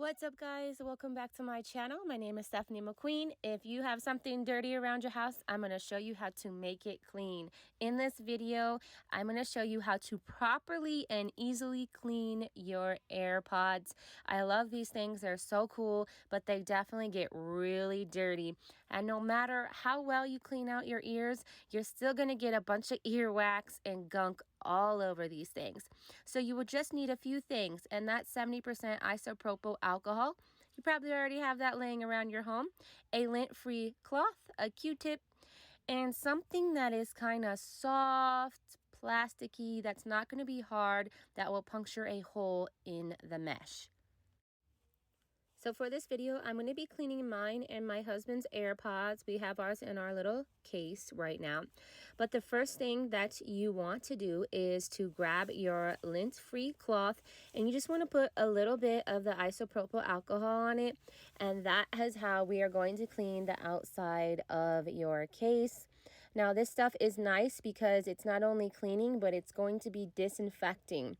What's up, guys? Welcome back to my channel. My name is Stephanie McQueen. If you have something dirty around your house, I'm going to show you how to make it clean. In this video, I'm going to show you how to properly and easily clean your AirPods. I love these things. They're so cool, but they definitely get really dirty. And no matter how well you clean out your ears, you're still going to get a bunch of earwax and gunk all over these things. So you will just need a few things, and that's 70% isopropyl alcohol. You probably already have that laying around your home. A lint-free cloth, a Q-tip, and something that is kind of soft, plasticky, that's not going to be hard, that will puncture a hole in the mesh. So for this video, I'm going to be cleaning mine and my husband's AirPods. We have ours in our little case right now. But the first thing that you want to do is to grab your lint-free cloth, and you just want to put a little bit of the isopropyl alcohol on it. And that is how we are going to clean the outside of your case. Now, this stuff is nice because it's not only cleaning, but it's going to be disinfecting.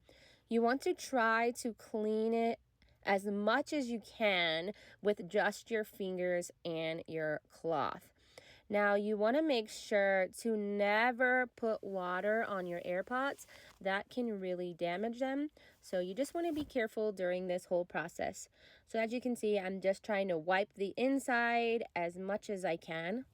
You want to try to clean it as much as you can with just your fingers and your cloth. Now, you want to make sure to never put water on your AirPods. That can really damage them. So you just want to be careful during this whole process. So as you can see, I'm just trying to wipe the inside as much as I can.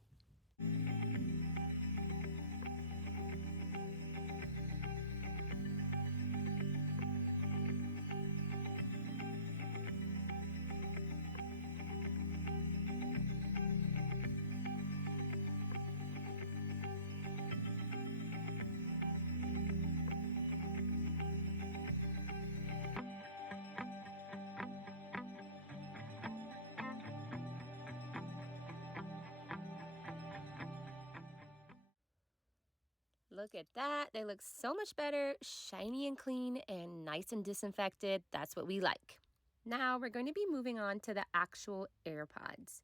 Look at that. They look so much better, shiny and clean, and nice and disinfected. That's what we like. Now we're going to be moving on to the actual AirPods.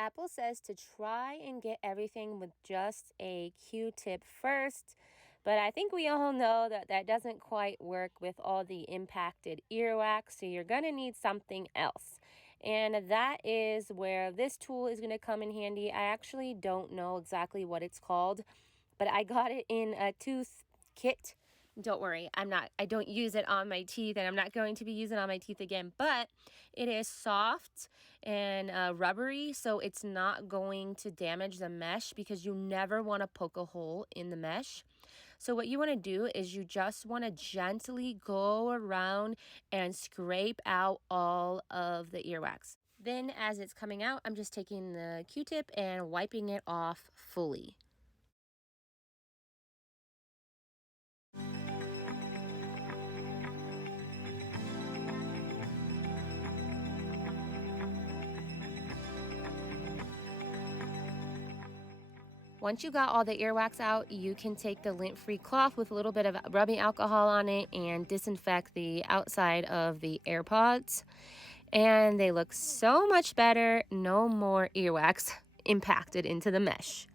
Apple says to try and get everything with just a Q-tip first, but I think we all know that that doesn't quite work with all the impacted earwax, so you're going to need something else. And that is where this tool is going to come in handy. I actually don't know exactly what it's called, but I got it in a tooth kit. Don't worry, I don't use it on my teeth, and I'm not going to be using it on my teeth again, but it is soft and rubbery, so it's not going to damage the mesh because you never want to poke a hole in the mesh. So what you want to do is you just want to gently go around and scrape out all of the earwax. Then as it's coming out, I'm just taking the Q-tip and wiping it off fully. Once you got all the earwax out, you can take the lint-free cloth with a little bit of rubbing alcohol on it and disinfect the outside of the AirPods. And they look so much better. No more earwax impacted into the mesh.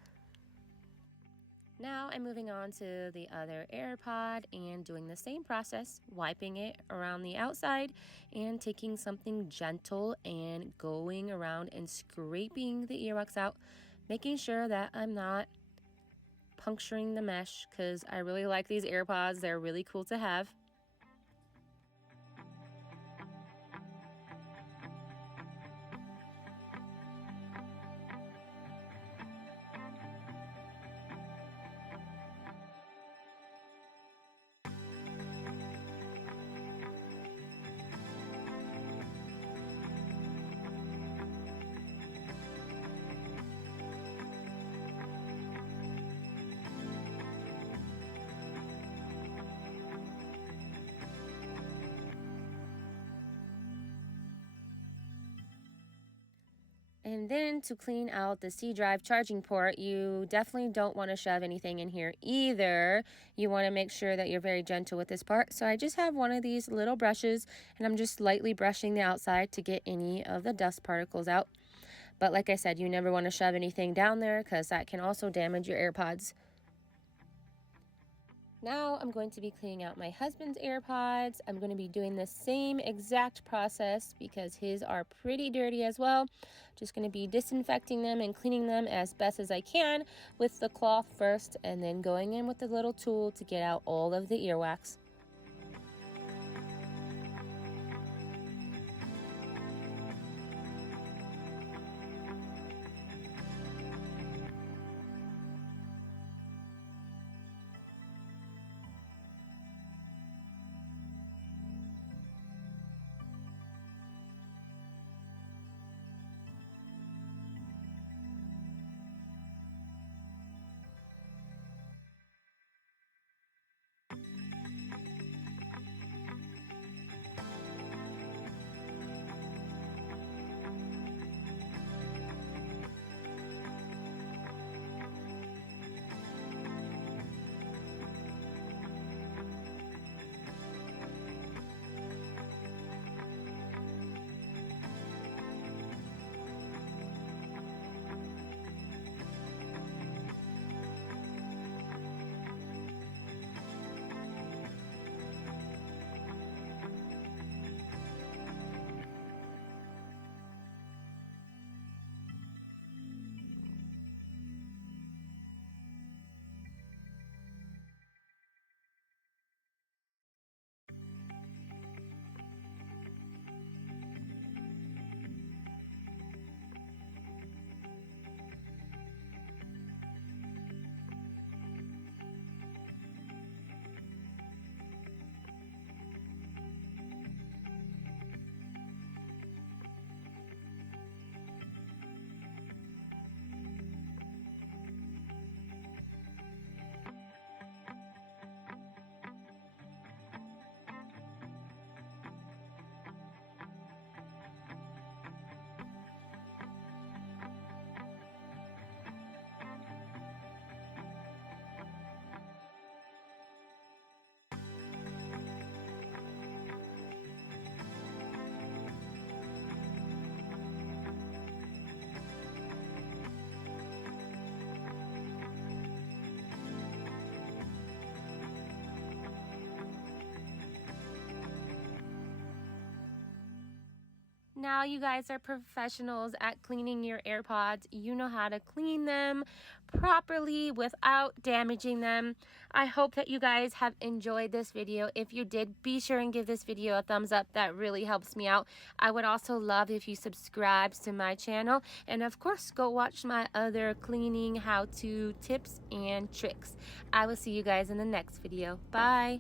Now I'm moving on to the other AirPod and doing the same process, wiping it around the outside and taking something gentle and going around and scraping the earwax out, making sure that I'm not puncturing the mesh because I really like these AirPods. They're really cool to have. And then to clean out the C drive charging port, you definitely don't want to shove anything in here either. You want to make sure that you're very gentle with this part. So I just have one of these little brushes, and I'm just lightly brushing the outside to get any of the dust particles out. But like I said, you never want to shove anything down there because that can also damage your AirPods. Now I'm going to be cleaning out my husband's AirPods. I'm going to be doing the same exact process because his are pretty dirty as well. Just going to be disinfecting them and cleaning them as best as I can with the cloth first, and then going in with the little tool to get out all of the earwax. Now you guys are professionals at cleaning your AirPods. You know how to clean them properly without damaging them. I hope that you guys have enjoyed this video. If you did, be sure and give this video a thumbs up. That really helps me out. I would also love if you subscribe to my channel. And of course, go watch my other cleaning how-to tips and tricks. I will see you guys in the next video. Bye.